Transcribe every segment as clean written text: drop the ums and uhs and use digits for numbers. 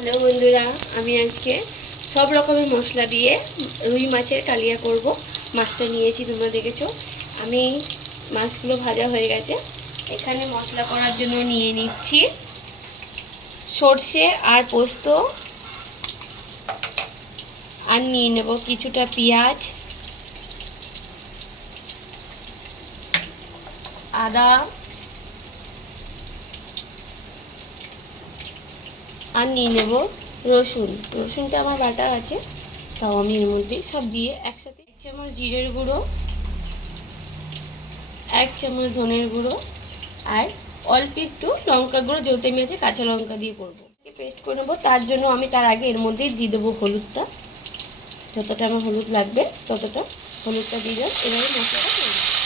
Hello বন্ধুরা, আমি আজকে সব রকমের মশলা দিয়ে রুই মাছের কালিয়া করব। মাছটা নিয়েছি, তোমরা দেখেছো। আমি মাছগুলো ভাজা হয়ে গেছে। এখানে মশলা করার জন্য নিয়ে নিচ্ছি সর্ষে আর পোস্ত, আর নিয়ে নেব কিছুটা পেঁয়াজ, আদা, আর নিয়ে নেব রসুনটা আমার বাটা আছে, তাও আমি এর মধ্যে সব দিয়ে একসাথে 1 চামচ জিরের গুঁড়ো, 1 চামচ ধনের গুঁড়ো, আর অল্প একটু লঙ্কা গুঁড়ো, যেহেতু আমি আছে কাঁচা লঙ্কা দিয়ে করবো, পেস্ট করে নেবো। তার জন্য আমি তার আগে এর মধ্যেই দিয়ে দেবো হলুদটা। যতটা আমার হলুদ লাগবে ততটা হলুদটা দিয়ে দেবো। এবারে মশলাটা করে দেবো।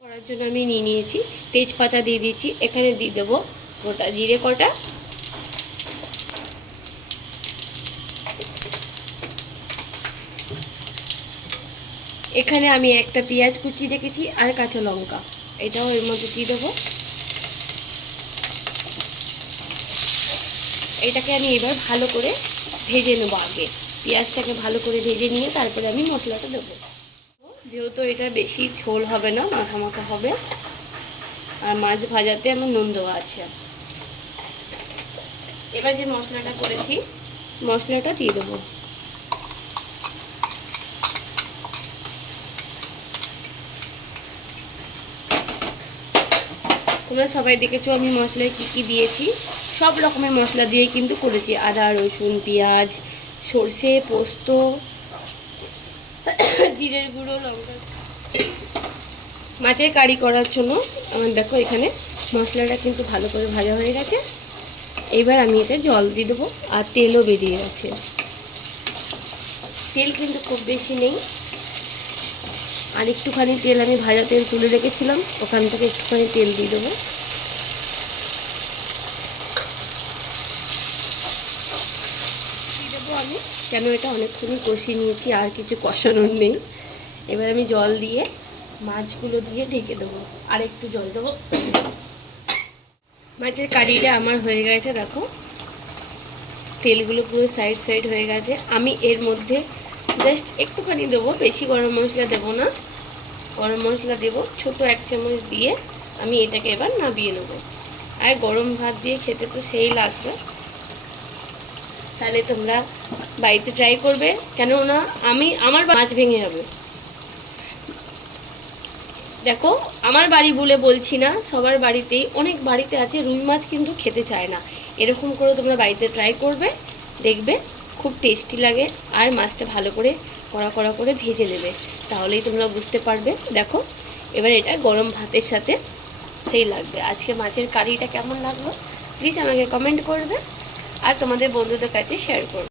করার জন্য আমি নিয়ে নিয়েছি তেজপাতা, দিয়ে দিয়েছি। এখানে দিয়ে দেবো গোটা জিরে কটা, এখানে আমি একটা পেঁয়াজ কুচি রেখেছি, আর কাঁচা লঙ্কা, এটাও এর মধ্যে দিয়ে দেবো। এটাকে আমি এবার ভালো করে ভেজে নেবো। আগে পেঁয়াজটাকে ভালো করে ভেজে নিয়ে তারপরে আমি মশলাটা দেবো। যেহেতু এটা বেশি ঝোল হবে না, মাখা মাখা হবে, আর মাছ ভাজাতে আমার নুন দেওয়া আছে। এবার যে মশলাটা করেছি, মশলাটা দিয়ে দেবো। তোমরা সবাই দেখেছো আমি মশলায় কী কী দিয়েছি। সব রকমের মশলা দিয়ে কিন্তু করেছি, আদা, রসুন, পেঁয়াজ, সর্ষে, পোস্ত, জিরের গুঁড়ো, লঙ্কা। মাছের কারি করার জন্য আমার দেখো এখানে মশলাটা কিন্তু ভালো করে ভাজা হয়ে গেছে। এবার আমি এটা জল দিয়ে দেবো, আর তেলও বেরিয়ে গেছে। তেল কিন্তু খুব বেশি নেই, আর একটুখানি তেল আমি ভাজা তেল তুলে রেখেছিলাম, ওখান থেকে একটুখানি তেল দিয়ে দেবো। আমি কেন এটা অনেকক্ষণই কষিয়ে নিয়েছি, আর কিছু কষানোর নেই। এবার আমি জল দিয়ে মাছগুলো দিয়ে ঢেকে দেবো, আর একটু জল দেবো। মাছের কারিটা আমার হয়ে গেছে, দেখো তেলগুলো পুরো সাইড সাইড হয়ে গেছে। আমি এর মধ্যে জাস্ট একটুখানি দেবো, বেশি গরম মশলা দেবো না। গরম মশলা দেবো ছোট 1 চামচ দিয়ে আমি এটাকে এবার নামিয়ে নেবো। আর গরম ভাত দিয়ে খেতে তো সেই লাগবে। তাহলে তোমরা বাড়িতে ট্রাই করবে, কেননা আমার মাছ ভেঙে যাবে। দেখো আমার বাড়ি বলে বলছি না, সবার বাড়িতেই, অনেক বাড়িতে আছে রুই মাছ কিন্তু খেতে চায় না। এরকম করে তোমরা বাড়িতে ট্রাই করবে, দেখবে খুব টেস্টি লাগে। আর মাছটা ভালো করে কড়া কড়া করে ভেজে নেবে, তাহলেই তোমরা বুঝতে পারবে। দেখো এবার এটা গরম ভাতের সাথে সেই লাগবে। আজকে মাছের কারিটা কেমন লাগলো প্লিজ আমাকে কমেন্ট করবে, আর তোমাদের বন্ধুদের কাছে শেয়ার করবে।